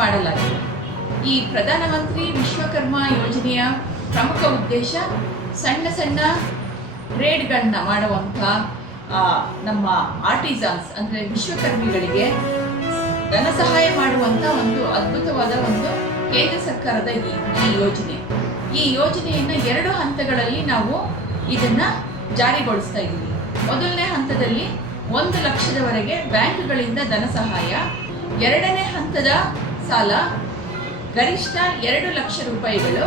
ಮಾಡಲಾಗಿದೆ. ಈ ಪ್ರಧಾನಮಂತ್ರಿ ವಿಶ್ವಕರ್ಮ ಯೋಜನೆಯ ಪ್ರಮುಖ ಉದ್ದೇಶ ಸಣ್ಣ ಸಣ್ಣ ಟ್ರೇಡ್ಗಳನ್ನ ಮಾಡುವಂಥ ನಮ್ಮ ಆರ್ಟಿಸನ್ಸ್ ಅಂದರೆ ವಿಶ್ವಕರ್ಮಿಗಳಿಗೆ ಧನ ಸಹಾಯ ಮಾಡುವಂಥ ಒಂದು ಅದ್ಭುತವಾದ ಒಂದು ಕೇಂದ್ರ ಸರ್ಕಾರದ ಈ ಯೋಜನೆ. ಈ ಯೋಜನೆಯನ್ನು 2 ಹಂತಗಳಲ್ಲಿ ನಾವು ಇದನ್ನು ಜಾರಿಗೊಳಿಸ್ತಾ ಇದ್ದೀವಿ. ಮೊದಲನೇ ಹಂತದಲ್ಲಿ 1 ಲಕ್ಷದವರೆಗೆ ಬ್ಯಾಂಕ್ಗಳಿಂದ ಧನ ಸಹಾಯ, 2ನೇ ಹಂತದ ಸಾಲ ಗರಿಷ್ಠ 2 ಲಕ್ಷ ರೂಪಾಯಿಗಳು.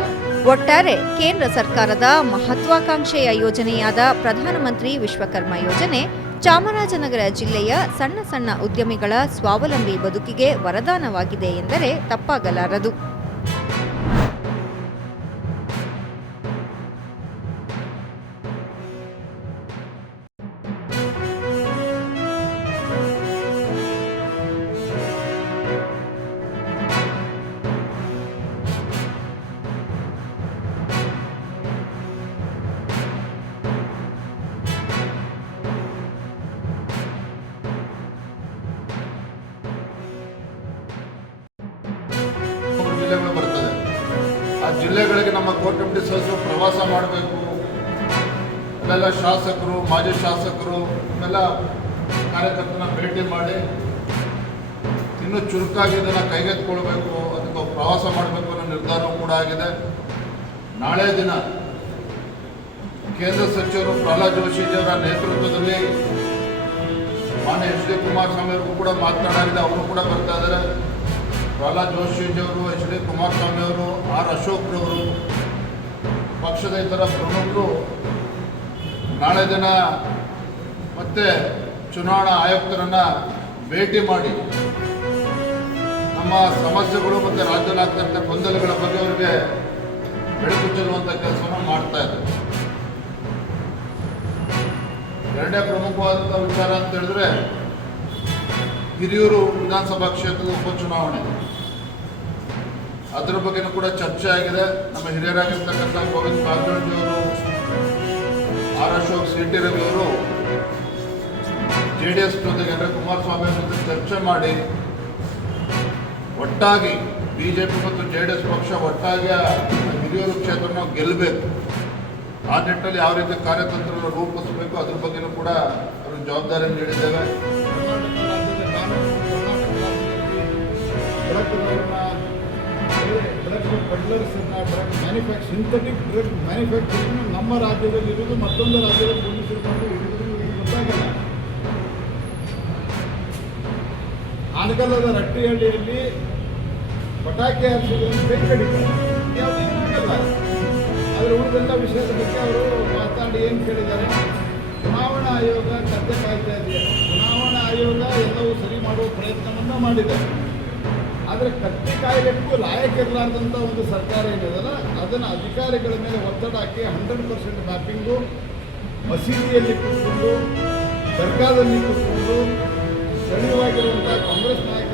ಒಟ್ಟಾರೆ ಕೇಂದ್ರ ಸರ್ಕಾರದ ಮಹತ್ವಾಕಾಂಕ್ಷೆಯ ಯೋಜನೆಯಾದ ಪ್ರಧಾನಮಂತ್ರಿ ವಿಶ್ವಕರ್ಮ ಯೋಜನೆ ಚಾಮರಾಜನಗರ ಜಿಲ್ಲೆಯ ಸಣ್ಣ ಸಣ್ಣ ಉದ್ಯಮಿಗಳ ಸ್ವಾವಲಂಬಿ ಬದುಕಿಗೆ ವರದಾನವಾಗಿದೆ ಎಂದರೆ ತಪ್ಪಾಗಲಾರದು. ಜಿಲ್ಲೆಗಳು ಬರ್ತದೆ. ಆ ಜಿಲ್ಲೆಗಳಿಗೆ ನಮ್ಮ ಕೋರ್ ಕಮಿಟಿ ಸದಸ್ಯರು ಪ್ರವಾಸ ಮಾಡಬೇಕು. ಅಲ್ಲೆಲ್ಲ ಶಾಸಕರು, ಮಾಜಿ ಶಾಸಕರು ಎಲ್ಲ ಕಾರ್ಯಕರ್ತನ ಭೇಟಿ ಮಾಡಿ ಇನ್ನೂ ಚುರುಕಾಗಿ ಇದನ್ನು ಕೈಗೆತ್ತಿಕೊಳ್ಬೇಕು, ಅದಕ್ಕೆ ಪ್ರವಾಸ ಮಾಡಬೇಕು ಅನ್ನೋ ನಿರ್ಧಾರವೂ ಕೂಡ ಆಗಿದೆ. ನಾಳೆ ದಿನ ಕೇಂದ್ರ ಸಚಿವರು ಪ್ರಹ್ಲಾದ್ ಜೋಶಿಜಿಯವರ ನೇತೃತ್ವದಲ್ಲಿ ಮಾನ್ಯ ಎಚ್ ಡಿ ಕುಮಾರಸ್ವಾಮಿ ಅವರು ಕೂಡ ಮಾತನಾಡಿದ, ಅವರು ಕೂಡ ಬರ್ತಾ ಇದ್ದಾರೆ. ಪ್ರಹ್ಲಾದ್ ಜೋಶಿಜಿಯವರು, ಎಚ್ ಡಿ ಕುಮಾರಸ್ವಾಮಿ ಅವರು, ಆರ್ ಅಶೋಕ್ರವರು, ಪಕ್ಷದ ಇತರ ಪ್ರಮುಖರು ನಾಳೆ ದಿನ ಮತ್ತೆ ಚುನಾವಣಾ ಆಯುಕ್ತರನ್ನು ಭೇಟಿ ಮಾಡಿ ನಮ್ಮ ಸಮಸ್ಯೆಗಳು ಮತ್ತು ರಾಜ್ಯದಲ್ಲಿ ಆಗ್ತಿದ್ದ ಗೊಂದಲಗಳ ಬಗ್ಗೆ ಅವರಿಗೆ ಬೆಳಕು ಚೆಲ್ಲುವಂಥ ಕೆಲಸವನ್ನು ಮಾಡ್ತಾ ಇದ್ದಾರೆ. ಎರಡನೇ ಪ್ರಮುಖವಾದಂಥ ವಿಚಾರ ಅಂತ ಹೇಳಿದ್ರೆ ಹಿರಿಯೂರು ವಿಧಾನಸಭಾ ಕ್ಷೇತ್ರದ ಉಪಚುನಾವಣೆ, ಅದರ ಬಗ್ಗೆನೂ ಕೂಡ ಚರ್ಚೆ ಆಗಿದೆ. ನಮ್ಮ ಹಿರಿಯರಾಗಿರ್ತಕ್ಕಂಥ ಗೋವಿಂದ ಕಾರಜೋಳಜಿಯವರು, ಆರ್ ಅಶೋಕ್, ಸಿ ಟಿ ರವಿಯವರು JDS ಜೊತೆಗೆ ಅಂದರೆ ಕುಮಾರಸ್ವಾಮಿ ಅವರ ಜೊತೆ ಚರ್ಚೆ ಮಾಡಿ ಒಟ್ಟಾಗಿ BJP ಮತ್ತು JDS ಪಕ್ಷ ಒಟ್ಟಾಗಿ ಹಿರಿಯೂರು ಕ್ಷೇತ್ರನ ಗೆಲ್ಲಬೇಕು. ಆ ನಿಟ್ಟಿನಲ್ಲಿ ಯಾವ ರೀತಿ ಕಾರ್ಯತಂತ್ರವನ್ನು ರೂಪಿಸಬೇಕು ಅದ್ರ ಬಗ್ಗೆನೂ ಕೂಡ ಅವರು ಜವಾಬ್ದಾರಿಯನ್ನು ನೀಡಿದ್ದೇವೆ. ಡ್ರಗ್ ಪೆಡ್ಲರ್ಸನ್ನ, ಸಿಂಥೆಟಿಕ್ ಡ್ರಗ್ ಮ್ಯಾನುಫ್ಯಾಕ್ಚರಿಂಗ್ ನಮ್ಮ ರಾಜ್ಯದಲ್ಲಿ ಇರುವುದು, ಮತ್ತೊಂದು ರಾಜ್ಯದ ಪೊಲೀಸರು ಬಂದು ಹಿಡಿದು ಗೊತ್ತಾಗಲ್ಲ. ಆನಗಲ್ಲದ ರಟ್ಟಿಹಳ್ಳಿಯಲ್ಲಿ ಪಟಾಕಿ ಹಾರಿಸುವುದನ್ನು ಬೇರ್ಪಡಿದ್ದಾರೆ, ಯಾವುದೇನು ಆಗಲ್ಲ. ಅದರ ಉಳಿದೆಲ್ಲ ವಿಷಯದ ಬಗ್ಗೆ ಅವರು ಮಾತಾಡಿ ಏನು ಕೇಳಿದ್ದಾರೆ, ಚುನಾವಣಾ ಆಯೋಗ ಕತ್ತೆ ಕಾಯ್ತಾ ಇದೆ, ಚುನಾವಣಾ ಆಯೋಗ ಎಲ್ಲವೂ ಸರಿ ಮಾಡುವ ಪ್ರಯತ್ನವನ್ನು ಮಾಡಿದೆ. ಆದರೆ ಕತ್ತಿ ಕಾಯ್ಲಿಕ್ಕೂ ಲಾಯಕ್ಕಿರಲಾರ್ದಂಥ ಒಂದು ಸರ್ಕಾರ ಏನಿದೆಯಲ್ಲ, ಅದನ್ನು ಅಧಿಕಾರಿಗಳ ಮೇಲೆ ಒತ್ತಡ ಹಾಕಿ 100% ಮ್ಯಾಪಿಂಗು, ಮಸೀದಿಯಲ್ಲಿ ಕೂತ್ಕೊಂಡು, ದರ್ಗಾದಲ್ಲಿ ಕೂತ್ಕೊಂಡು ಸ್ಥಳೀಯವಾಗಿರುವಂಥ ಕಾಂಗ್ರೆಸ್ ನಾಯಕ